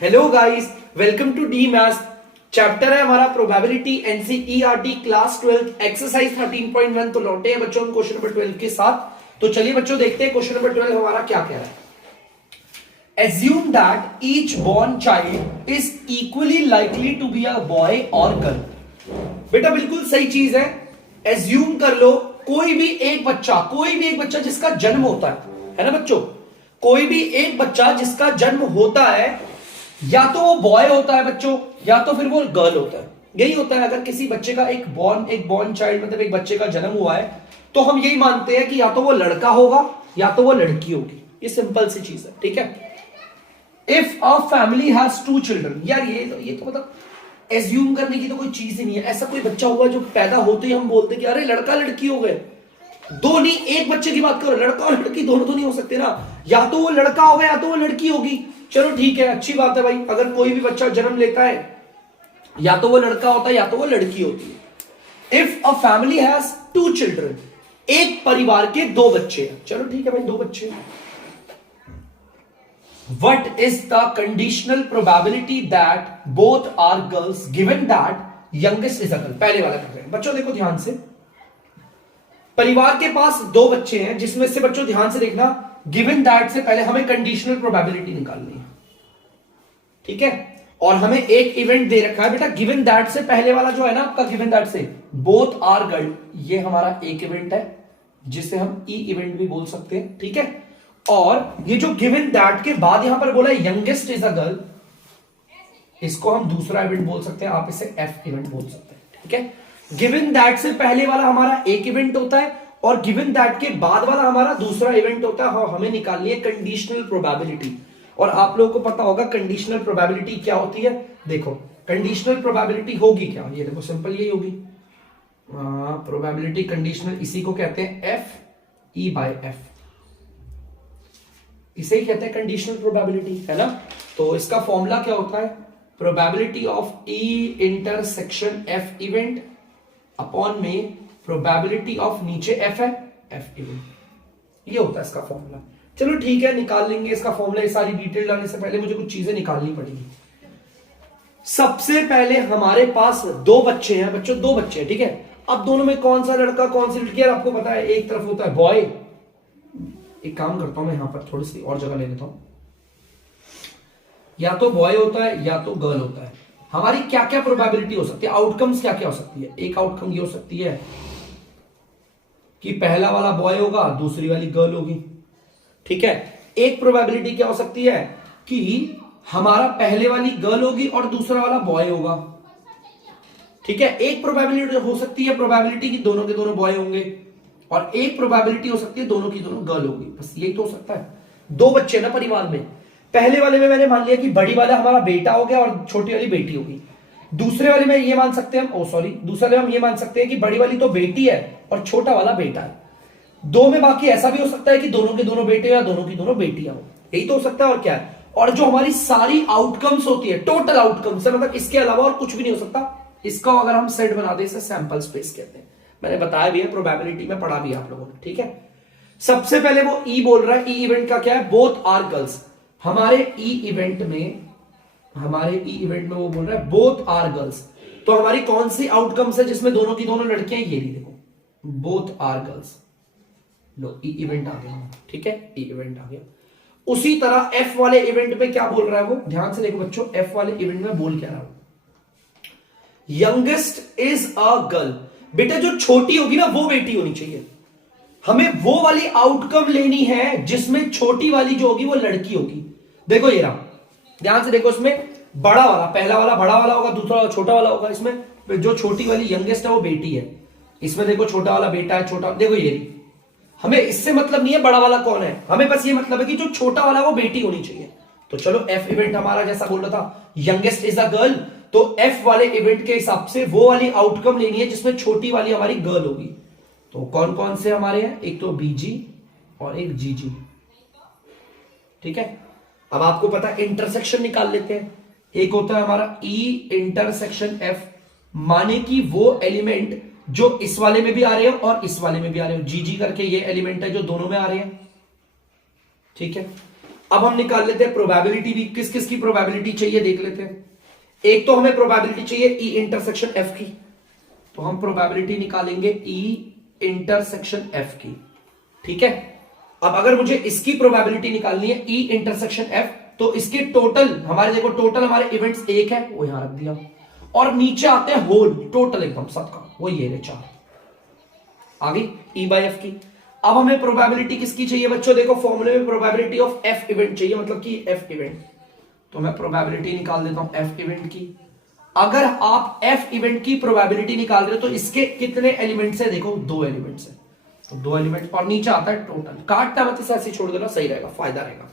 Hello guys, welcome to the maths. Chapter है हमारा probability NCERT class 12 exercise 13.1। तो लौटे हैं बच्चों हम क्वेश्चन नंबर 12 के साथ। तो चलिए बच्चों देखते हैं क्वेश्चन नंबर 12 हमारा क्या कह रहा है। Assume that each born child is equally likely to be a boy or girl। बेटा बिल्कुल सही चीज है। एज्यूम कर लो कोई भी एक बच्चा जिसका जन्म होता है ना बच्चों, कोई भी एक बच्चा जिसका जन्म होता है या तो वो बॉय होता है बच्चों या तो फिर वो गर्ल होता है। यही होता है, अगर किसी बच्चे का एक बॉर्न चाइल्ड मतलब एक बच्चे का जन्म हुआ है तो हम यही मानते हैं कि या तो वो लड़का होगा या तो वो लड़की होगी। ये सिंपल सी चीज है, ठीक है। If a family has 2 children, यार ये तो मतलब एज्यूम करने की तो कोई चीज ही नहीं है। ऐसा कोई बच्चा हुआ जो पैदा होते ही हम बोलते कि अरे लड़का लड़की हो गए। दो नहीं, एक बच्चे की बात करो, लड़का और लड़की दोनों तो नहीं हो सकते ना। या तो वो लड़का होगा या तो वो लड़की होगी। चलो ठीक है, अच्छी बात है भाई। अगर कोई भी बच्चा जन्म लेता है या तो वो लड़का होता है या तो वो लड़की होती है। If a family has 2 children, एक परिवार के 2 बच्चे हैं। चलो ठीक है भाई, 2 बच्चे हैं। What is the conditional probability that both are girls given that youngest is a girl? पहले वाला कर रहे हैं बच्चों, देखो ध्यान से। परिवार के पास 2 बच्चे हैं जिसमें से बच्चों ध्यान से देखना, गिवन दैट से पहले हमें कंडीशनल प्रोबेबिलिटी निकालनी है, ठीक है। और हमें एक इवेंट दे रखा है बेटा, गिवन दैट से पहले वाला जो है ना आपका, गिवन दैट से बोथ आर गर्ल, ये हमारा एक इवेंट है जिसे हम ई इवेंट भी बोल सकते हैं, ठीक है। और ये जो गिवन दैट के बाद यहां पर बोला यंगेस्ट इज अ गर्ल, इसको हम दूसरा इवेंट बोल सकते हैं, आप इसे एफ इवेंट बोल सकते हैं, ठीक है। गिवन दैट से पहले वाला हमारा एक इवेंट होता है और गिवन दैट के बाद वाला हमारा दूसरा इवेंट होता है। और हमें निकालनी है कंडीशनल प्रोबेबिलिटी। और आप लोगों को पता होगा कंडीशनल प्रोबेबिलिटी क्या होती है। देखो कंडीशनल प्रोबेबिलिटी होगी क्या, ये देखो सिंपल यही होगी। प्रोबेबिलिटी कंडीशनल इसी को कहते हैं एफ ई बाय एफ, इसे ही कहते हैं कंडीशनल प्रोबेबिलिटी, है ना। तो इसका फॉर्मूला क्या होता है, probability of E intersection F event upon में प्रोबेबिलिटी ऑफ नीचे एफ है एफ इवेंट, ये होता है इसका फॉर्मूला। चलो ठीक है, निकाल लेंगे इसका फॉर्मूला। ये सारी डिटेल लाने से पहले मुझे कुछ चीजें निकालनी पड़ेगी। सबसे पहले हमारे पास 2 बच्चे हैं बच्चों, 2 बच्चे हैं, ठीक है। अब दोनों में कौन सा लड़का कौन सी लड़की है आपको पता है। एक तरफ होता है बॉय, एक काम करता हूं मैं यहां पर थोड़ी सी और जगह ले लेता हूं, या तो बॉय होता है या तो गर्ल होता है। हमारी क्या क्या प्रोबेबिलिटी हो सकती है, आउटकम्स क्या क्या हो सकती है। एक आउटकम ये हो सकती है कि पहला वाला बॉय होगा दूसरी वाली गर्ल होगी, ठीक है। एक प्रोबेबिलिटी क्या हो सकती है कि हमारा पहले वाली गर्ल होगी और दूसरा वाला बॉय होगा, ठीक है। एक प्रोबेबिलिटी हो सकती है प्रोबेबिलिटी की दोनों के दोनों बॉय होंगे, और एक प्रोबेबिलिटी हो सकती है दोनों की दोनों गर्ल होगी। बस यही तो हो सकता है। 2 बच्चे ना परिवार में, पहले वाले में मैंने मान लिया कि बड़ी वाला हमारा बेटा हो गया और छोटी वाली बेटी होगी। दूसरे वाले में ये मान सकते हैं हम, दूसरे वाले में हम ये मान सकते हैं कि बड़ी वाली तो बेटी है और छोटा वाला बेटा है। 2 में बाकी ऐसा भी हो सकता है कि दोनों के दोनों बेटे या दोनों की दोनों बेटियां हो, यही तो हो सकता है और क्या है। और जो हमारी सारी आउटकम्स होती है, टोटल आउटकम्स है, मतलब इसके अलावा और कुछ भी नहीं हो सकता। इसका अगर हम सेट बना दे, इसे सैंपल स्पेस कहते हैं। मैंने बताया भी है, प्रोबेबिलिटी में पढ़ा भी है आप लोगों ने, ठीक है। सबसे पहले वो ई बोल रहा है, ई इवेंट का क्या है, बोथ आर गर्ल्स। हमारे ई इवेंट में वो बोल रहा है बोथ आर गर्ल्स। तो हमारी कौन सी आउटकम्स है जिसमें दोनों की दोनों लड़कियां, ये नहीं देखो, बोथ आर गर्ल्स। लो ई इवेंट आ गया, ठीक है, ई इवेंट आ गया। उसी तरह एफ वाले इवेंट में क्या बोल रहा है वो, ध्यान से देखो बच्चों, एफ वाले इवेंट में बोल क्या रहा है, यंगेस्ट इज अ गर्ल। बेटा जो छोटी होगी ना वो बेटी होनी चाहिए। हमें वो वाली आउटकम लेनी है जिसमें छोटी वाली जो होगी वो लड़की होगी। देखो ये रहा, ध्यान से देखो, इसमें बड़ा वाला, पहला वाला बड़ा वाला होगा, दूसरा वाला छोटा वाला होगा। इसमें जो छोटी वाली यंगेस्ट है वो बेटी है। इसमें देखो छोटा वाला बेटा है, छोटा, देखो ये। हमें इससे मतलब नहीं है बड़ा वाला कौन है, हमें बस ये मतलब है कि जो छोटा वाला वो बेटी होनी चाहिए। तो चलो एफ इवेंट हमारा जैसा बोल रहा था यंगेस्ट इज अ गर्ल, तो एफ वाले इवेंट के हिसाब से वो वाली आउटकम लेनी है जिसमें छोटी वाली हमारी गर्ल होगी। तो कौन कौन से हमारे हैं, एक तो बीजी और एक जीजी, ठीक है। अब आपको पता है इंटरसेक्शन निकाल लेते हैं। एक होता है हमारा ई इंटरसेक्शन एफ, माने कि वो एलिमेंट जो इस वाले में भी आ रहे हैं और इस वाले में भी आ रहे हैं। जीजी करके ये एलिमेंट है जो दोनों में आ रहे हैं, ठीक है। अब हम निकाल लेते हैं प्रोबेबिलिटी भी। किस किस की प्रोबेबिलिटी चाहिए देख लेते हैं। एक तो हमें प्रोबेबिलिटी चाहिए ई इंटरसेक्शन एफ की, तो हम प्रोबेबिलिटी निकालेंगे ई इंटरसेक्शन एफ की, ठीक है। अब अगर मुझे इसकी प्रोबेबिलिटी निकालनी है ई इंटरसेक्शन एफ, तो इसके टोटल हमारे, देखो टोटल हमारे इवेंट्स एक है, वो यहां रख दिया, और नीचे आते हैं होल टोटल एकदम सबका, वो ये है 4 आ गई ई बाय एफ की। अब हमें प्रोबेबिलिटी किसकी चाहिए बच्चों, देखो फॉर्मूले में प्रोबेबिलिटी ऑफ एफ इवेंट चाहिए, मतलब कि एफ इवेंट, तो मैं प्रोबेबिलिटी निकाल देता हूं एफ इवेंट की। अगर आप एफ इवेंट की प्रोबेबिलिटी निकाल रहे हो तो इसके कितने एलिमेंट्स है, देखो 2 एलिमेंट्स है, तो 2 एलिमेंट, और नीचे आता है टोटल। काटता मत इसे ऐसे छोड़ देना, सही रहेगा, फायदा रहेगा।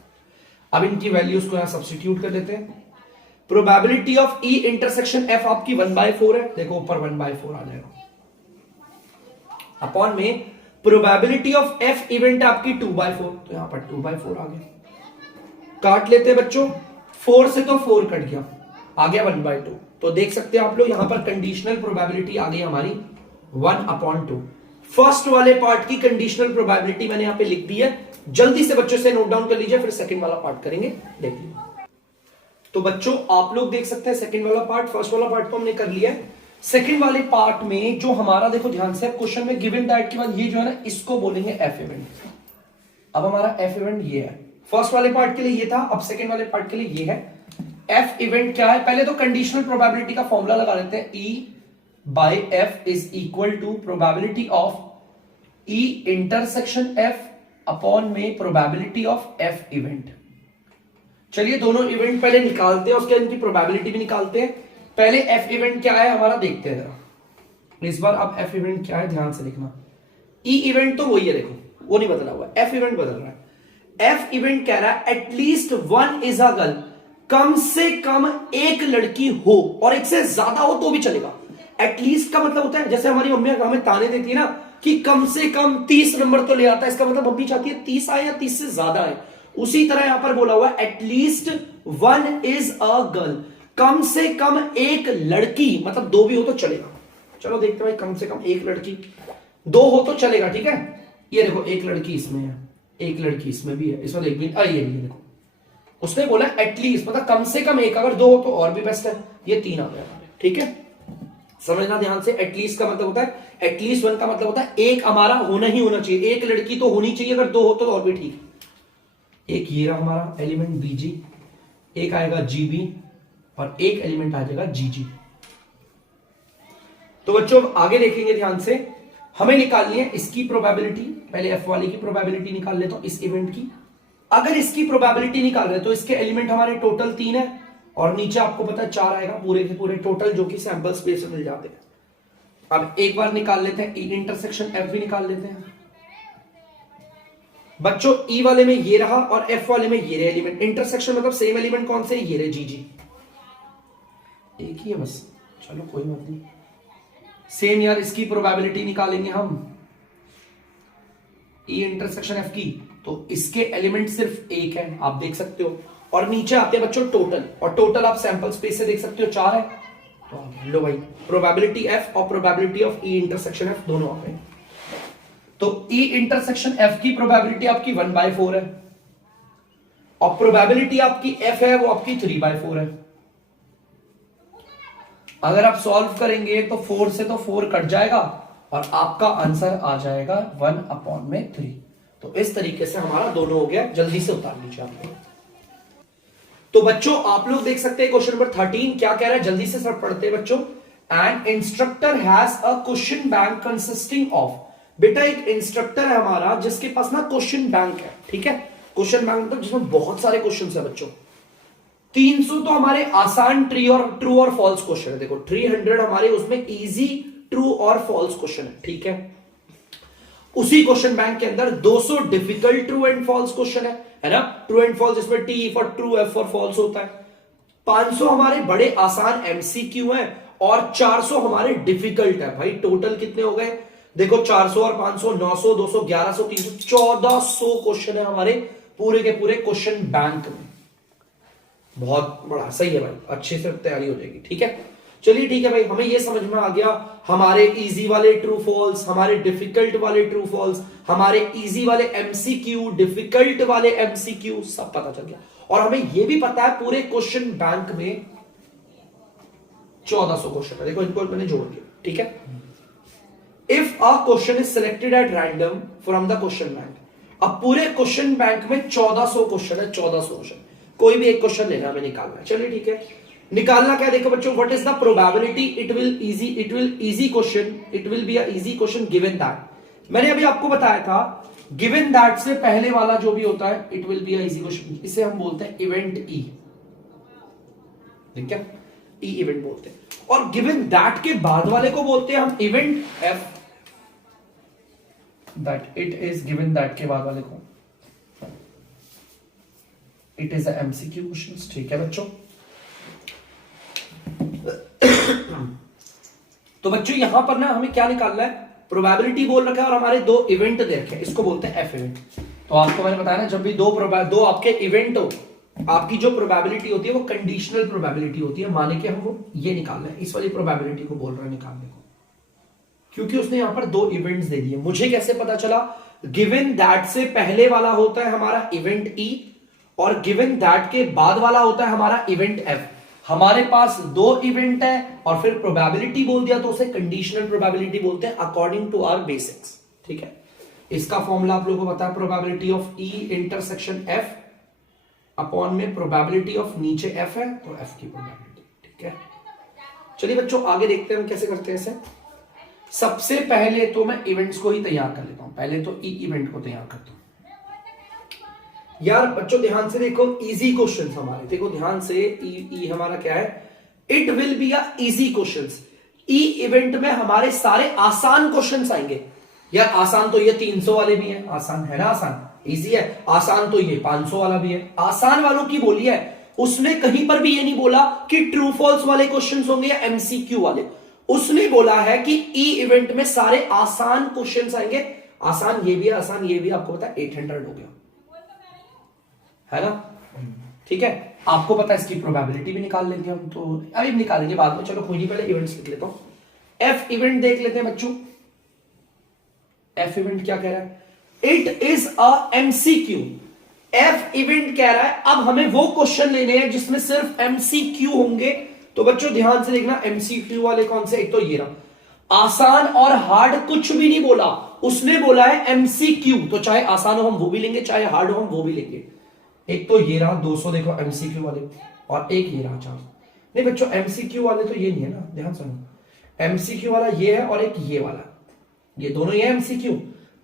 अब इनकी वैल्यूज को यहां सब्स्टिट्यूट कर देते हैं। Probability of E intersection F आपकी 1/4 है, देखो ऊपर 1/4 आ जाएगा, अपॉन में प्रोबेबिलिटी ऑफ एफ इवेंट आपकी 2/4, तो यहां पर 2/4 आ गया। काट लेते हैं बच्चों, 4 से तो 4 कट गया, आ गया 1/2। तो देख सकते हैं आप लोग यहां पर कंडीशनल प्रोबेबिलिटी आ गई हमारी 1/2। फर्स्ट वाले पार्ट की कंडीशनल प्रोबेबिलिटी मैंने यहां पे लिख दी है, जल्दी से बच्चों से नोट डाउन कर लीजिए, फिर सेकंड वाला पार्ट करेंगे, देख लीजिए। तो बच्चों आप लोग देख सकते हैं सेकंड वाला पार्ट, फर्स्ट वाला पार्ट तो हमने कर लिया है। सेकंड वाले पार्ट में जो हमारा, देखो ध्यान से, क्वेश्चन में गिवन दैट के बाद ये जो है ना, इसको बोलेंगे एफ इवेंट। अब हमारा एफ इवेंट ये है, फर्स्ट वाले पार्ट के लिए ये था, अब सेकंड वाले पार्ट के लिए ये है। एफ इवेंट क्या है, पहले तो कंडीशनल प्रोबेबिलिटी का फॉर्मूला लगा लेते हैं, E by F is equal to probability of E intersection F upon में प्रोबेबिलिटी ऑफ एफ इवेंट। चलिए दोनों इवेंट पहले निकालते हैं, उसके इनकी प्रोबेबिलिटी भी निकालते हैं। पहले एफ इवेंट क्या है हमारा देखते हैं जरा, इस बार आप एफ इवेंट क्या है ध्यान से देखना। ई इवेंट तो वही है, देखो वो नहीं बदला हुआ, एफ इवेंट बदल रहा है। एफ इवेंट कह रहा है एटलीस्ट 1 इज अ गर्ल, कम से कम एक लड़की हो, और एक से ज्यादा हो तो भी चलेगा। एटलीस्ट का मतलब होता है, जैसे हमारी मम्मी हमें ताने देती है ना कि कम से कम 30 नंबर तो ले आता है, इसका मतलब मम्मी चाहती है 30 आए या 30 से ज्यादा आए। उसी तरह यहां पर बोला हुआ है एटलीस्ट 1 इज अ गर्ल, कम से कम एक लड़की, मतलब 2 भी हो तो चलेगा। चलो देखते हैं भाई, कम से कम एक लड़की, 2 हो तो चलेगा, ठीक है। ये देखो एक लड़की इसमें है, एक लड़की इसमें भी है, इसमें एक भी, ये देखो उसने बोला एटलीस्ट, मतलब कम से कम एक, अगर 2 हो तो और भी बेस्ट है। ये 3 आ गया, ठीक है। समझना ध्यान से, एटलीस्ट का मतलब होता है, एटलीस्ट 1 का मतलब होता है एक हमारा होना ही होना चाहिए, एक लड़की तो होनी चाहिए, अगर 2 हो तो और भी ठीक है। एक ये रहा हमारा एलिमेंट बीजी, एक आएगा जीबी, और एक एलिमेंट आ जाएगा जीजी। तो बच्चों आगे देखेंगे ध्यान से, हमें निकालनी है इसकी प्रोबेबिलिटी। पहले एफ वाले की प्रोबेबिलिटी निकाल लेता हूं, इस इवेंट की। अगर इसकी प्रोबेबिलिटी निकाल रहे तो इसके एलिमेंट हमारे टोटल 3 है, और नीचे आपको पता है 4 आएगा पूरे के पूरे टोटल, जो कि सैंपल स्पेस में मिल जाते हैं। अब एक बार निकाल लेते हैं, ई इंटरसेक्शन एफ भी निकाल लेते हैं बच्चों। ई वाले में ये रहा और एफ वाले में ये रहे एलिमेंट। इंटरसेक्शन मतलब सेम एलिमेंट कौन से, ये रहे जीजी, एक ही है बस, चलो कोई बात नहीं। सेम यार, इसकी प्रोबेबिलिटी निकालेंगे हम ई इंटरसेक्शन एफ की, तो इसके एलिमेंट सिर्फ एक है, आप देख सकते हो, और नीचे आते हैं बच्चों टोटल, और टोटल आप सैंपल स्पेस से देख सकते हो 4 है, तो लो भाई प्रोबेबिलिटी एफ और probability of E intersection F दोनों आ गए। तो ई इंटरसेक्शन एफ की प्रोबेबिलिटी आपकी 1/4 है, और प्रोबेबिलिटी आपकी एफ है वो आपकी 3/4 है। अगर आप सॉल्व करेंगे तो 4 से तो 4 कट जाएगा, और आपका आंसर आ जाएगा 1/3। तो इस तरीके से हमारा दोनों हो गया, जल्दी से उतार लीजिए आप लोग। तो बच्चों आप लोग देख सकते हैं क्वेश्चन नंबर 13 क्या कह रहा है, जल्दी से सब पढ़ते हैं बच्चों। N instructor has a question bank consisting of, बेटा एक इंस्ट्रक्टर है हमारा जिसके पास ना क्वेश्चन बैंक है, ठीक है। क्वेश्चन बैंक मतलब जिसमें बहुत सारे क्वेश्चन है बच्चों। 300 तो हमारे आसान ट्रू और फॉल्स क्वेश्चन है, देखो 300 हमारे उसमें इजी ट्रू और फॉल्स क्वेश्चन है, ठीक है। उसी क्वेश्चन बैंक के अंदर 200 difficult true and false question है ना, ट्रू एंड फॉल्स, जिसमें T for true, F for false होता है। 500 हमारे बड़े आसान एमसीक्यू हैं, और 400 हमारे डिफिकल्ट है। भाई टोटल कितने हो गए, देखो 400 और 500, 900, 200, 1100, 300, 1400 क्वेश्चन है हमारे पूरे के पूरे क्वेश्चन बैंक में। बहुत बड़ा, सही है भाई, अच्छे से तैयारी हो जाएगी, ठीक है। चलिए ठीक है भाई, हमें ये समझ में आ गया, हमारे इजी वाले ट्रू फॉल्स, हमारे डिफिकल्ट वाले ट्रू फॉल्स, हमारे इजी वाले एमसीक्यू, डिफिकल्ट वाले एमसीक्यू सब पता चल गया। और हमें ये भी पता है पूरे क्वेश्चन बैंक में 1400 क्वेश्चन है, देखो इनको मैंने जोड़ दिया, ठीक है। If a question is selected at random from the question bank, अब पूरे क्वेश्चन बैंक में 1400 क्वेश्चन है, 1400 क्वेश्चन, कोई भी एक क्वेश्चन लेना, हमें निकालना है। चलिए ठीक है, निकालना क्या, देखो बच्चों, what is the probability, it will easy question, it will be a easy question given that. मैंने अभी आपको बताया था गिवन दैट से पहले वाला जो भी होता है it will be a easy question, इसे हम बोलते हैं इवेंट ई, ठीक है, ई इवेंट बोलते हैं। और गिवन दैट के बाद वाले को बोलते हैं हम event F, that it is given that के बाद वाले को it is a MCQ question, ठीक है बच्चों। तो बच्चों यहां पर ना हमें क्या निकालना है, प्रोबेबिलिटी बोल रखा है और हमारे दो इवेंट दे रखे हैं, इसको बोलते हैं एफ इवेंट। तो आपको मैंने बताया ना, जब भी दो आपके इवेंट हो, आपकी जो प्रोबेबिलिटी होती है वो कंडीशनल प्रोबेबिलिटी होती है, माने कि हम वो ये निकालना है, इस वाली प्रोबेबिलिटी को बोल रहे हैं निकालने को, क्योंकि उसने यहां पर दो इवेंट्स दे दिए। मुझे कैसे पता चला, गिवन दैट से पहले वाला होता है हमारा इवेंट ई और गिवन दैट के बाद वाला होता है हमारा इवेंट एफ। हमारे पास दो इवेंट है और फिर प्रोबेबिलिटी बोल दिया तो उसे कंडीशनल प्रोबेबिलिटी बोलते हैं अकॉर्डिंग टू आवर बेसिक्स, ठीक है। इसका फॉर्मूला आप लोगों को पता है, probability of E intersection F upon में प्रोबेबिलिटी ऑफ नीचे एफ है तो एफ की प्रोबेबिलिटी, ठीक है। चलिए बच्चों आगे देखते हैं हम कैसे करते हैं इसे। सबसे पहले तो मैं इवेंट्स को ही तैयार कर लेता हूं, पहले तो ई इवेंट को तैयार करता हूं। यार बच्चों ध्यान से देखो, इजी क्वेश्चंस हमारे, देखो ध्यान से, ई हमारा क्या है, it will be a easy questions. E event में हमारे सारे आसान क्वेश्चंस आएंगे। यार आसान तो ये 300 वाले भी हैं, आसान है ना, आसान इजी है, आसान तो ये 500 वाला भी है। आसान वालों की बोली है, उसने कहीं पर भी ये नहीं बोला कि ट्रू फॉल्स वाले क्वेश्चंस होंगे या एमसीक्यू वाले, उसने बोला है कि ई इवेंट में सारे आसान क्वेश्चंस आएंगे। आसान ये भी है, आसान ये भी, आपको पता है 800 हो गया, है ना, ठीक है। आपको पता है इसकी प्रोबेबिलिटी भी निकाल लेंगे हम, तो अभी निकालेंगे बाद में, चलो कोई नहीं, पहले इवेंट्स लिख लेता हूं। एफ इवेंट देख लेते हैं बच्चों, एफ इवेंट क्या कह रहा है, it is a MCQ. F event कह रहा है अब हमें वो क्वेश्चन लेने हैं जिसमें सिर्फ एमसीक्यू होंगे। तो बच्चों ध्यान से देखना, एमसीक्यू वाले कौन से, एक तो ये रहा, आसान और हार्ड कुछ भी नहीं बोला, उसने बोला है एमसीक्यू, तो चाहे आसान हो हम वो भी लेंगे, चाहे हार्ड हो हम वो भी लेंगे। एक तो ये रहा 200, देखो एमसीक्यू वाले, और एक ये रहा 400। नहीं बच्चों एमसीक्यू वाले तो ये नहीं है ना, ध्यान सुनो, एमसीक्यू वाला ये है और एक ये वाला, ये दोनों ये एमसीक्यू,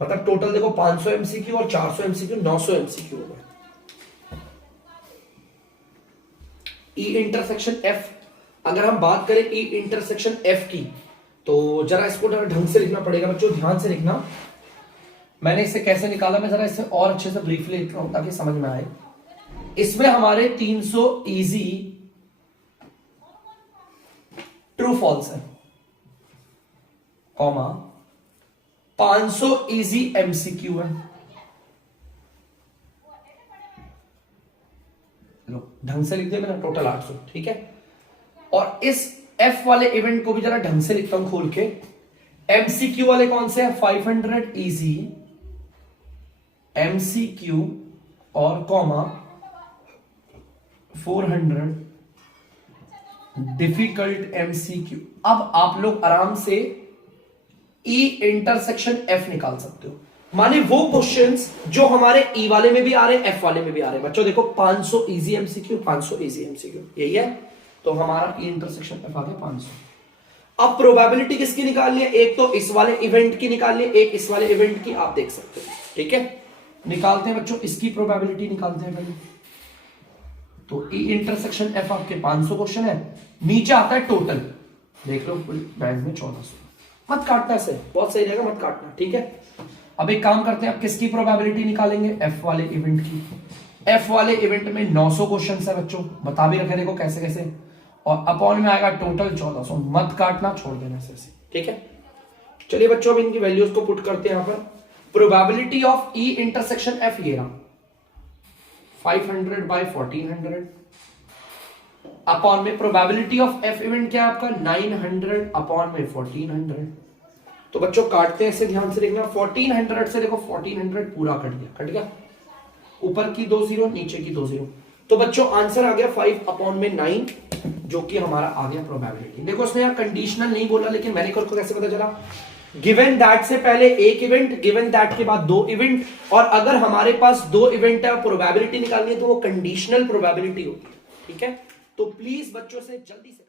मतलब टोटल देखो 500 एमसीक्यू और 400 एमसीक्यू, 900 एमसीक्यू हो गए। ई इंटरसेक्शन एफ, अगर हम बात करें ई इंटरसेक्शन एफ की, तो जरा इसको ढंग से लिखना पड़ेगा बच्चों, ध्यान से लिखना। मैंने इसे कैसे निकाला, मैं जरा इसे और अच्छे से ब्रीफली लिख रहा हूं ताकि समझ में आए। इसमें हमारे 300 इजी ट्रू फॉल्स है, कॉमा 500 इजी एमसीक्यू है। लो ढंग से लिख दिया मैंने, टोटल 800, ठीक है। और इस एफ वाले इवेंट को भी जरा ढंग से लिखता हूं खोल के। एमसीक्यू वाले कौन से हैं, 500 इजी एमसीक्यू और कॉमा 400 डिफिकल्ट एमसीक्यू। अब आप लोग आराम से ई इंटरसेक्शन एफ निकाल सकते हो, माने वो क्वेश्चंस जो हमारे ई वाले में भी आ रहे हैं, एफ वाले में भी आ रहे हैं। बच्चों देखो 500 इजी एमसीक्यू, 500 इजी एमसीक्यू, यही है, तो हमारा ई इंटरसेक्शन एफ आ गया 500। अब प्रोबेबिलिटी किसकी निकालनी है, एक तो इस वाले इवेंट की निकालनी है, एक इस वाले इवेंट की, आप देख सकते हो, ठीक है। निकालते हैं बच्चों, इसकी प्रोबेबिलिटी निकालते हैं पहले। तो ई इंटरसेक्शन एफ आपके 500 क्वेश्चन है, नीचे आता है टोटल, देख लो बैंक में 1400। मत काटना से, बहुत सही रहेगा, मत काटना, ठीक है। अब एक काम करते हैं, अब किसकी प्रोबेबिलिटी निकालेंगे, एफ वाले इवेंट की। एफ वाले इवेंट में 900 क्वेश्चन है बच्चों, बता भी रखे देखो कैसे कैसे, और अपॉन में आएगा टोटल 1400। मत काटना, छोड़ देना ऐसे, ठीक है। चलिए बच्चों अब इनकी वैल्यूज को पुट करते हैं यहां पर। Probability of E intersection F ये रहा 500 बाय 1400 अपॉन में प्रोबेबिलिटी ऑफ एफ इवेंट क्या है आपका 900 अपॉन में 1400। तो बच्चों काटते हैं इसे, ध्यान से देखना, 1400 से देखो 1400 पूरा कट गया, ऊपर की 2 जीरो नीचे की 2 जीरो। तो बच्चों आंसर आ गया 5 अपॉन में 9, जो कि हमारा आ गया प्रोबेबिलिटी। देखो उसने यहाँ कंडीशनल नहीं बोला, लेकिन मैंने को कैसे पता चला, गिवन दैट से पहले एक इवेंट, गिवन दैट के बाद 2 इवेंट, और अगर हमारे पास 2 इवेंट है प्रोबेबिलिटी निकालनी है तो वो कंडीशनल प्रोबेबिलिटी होती है। ठीक है, तो प्लीज बच्चों से जल्दी से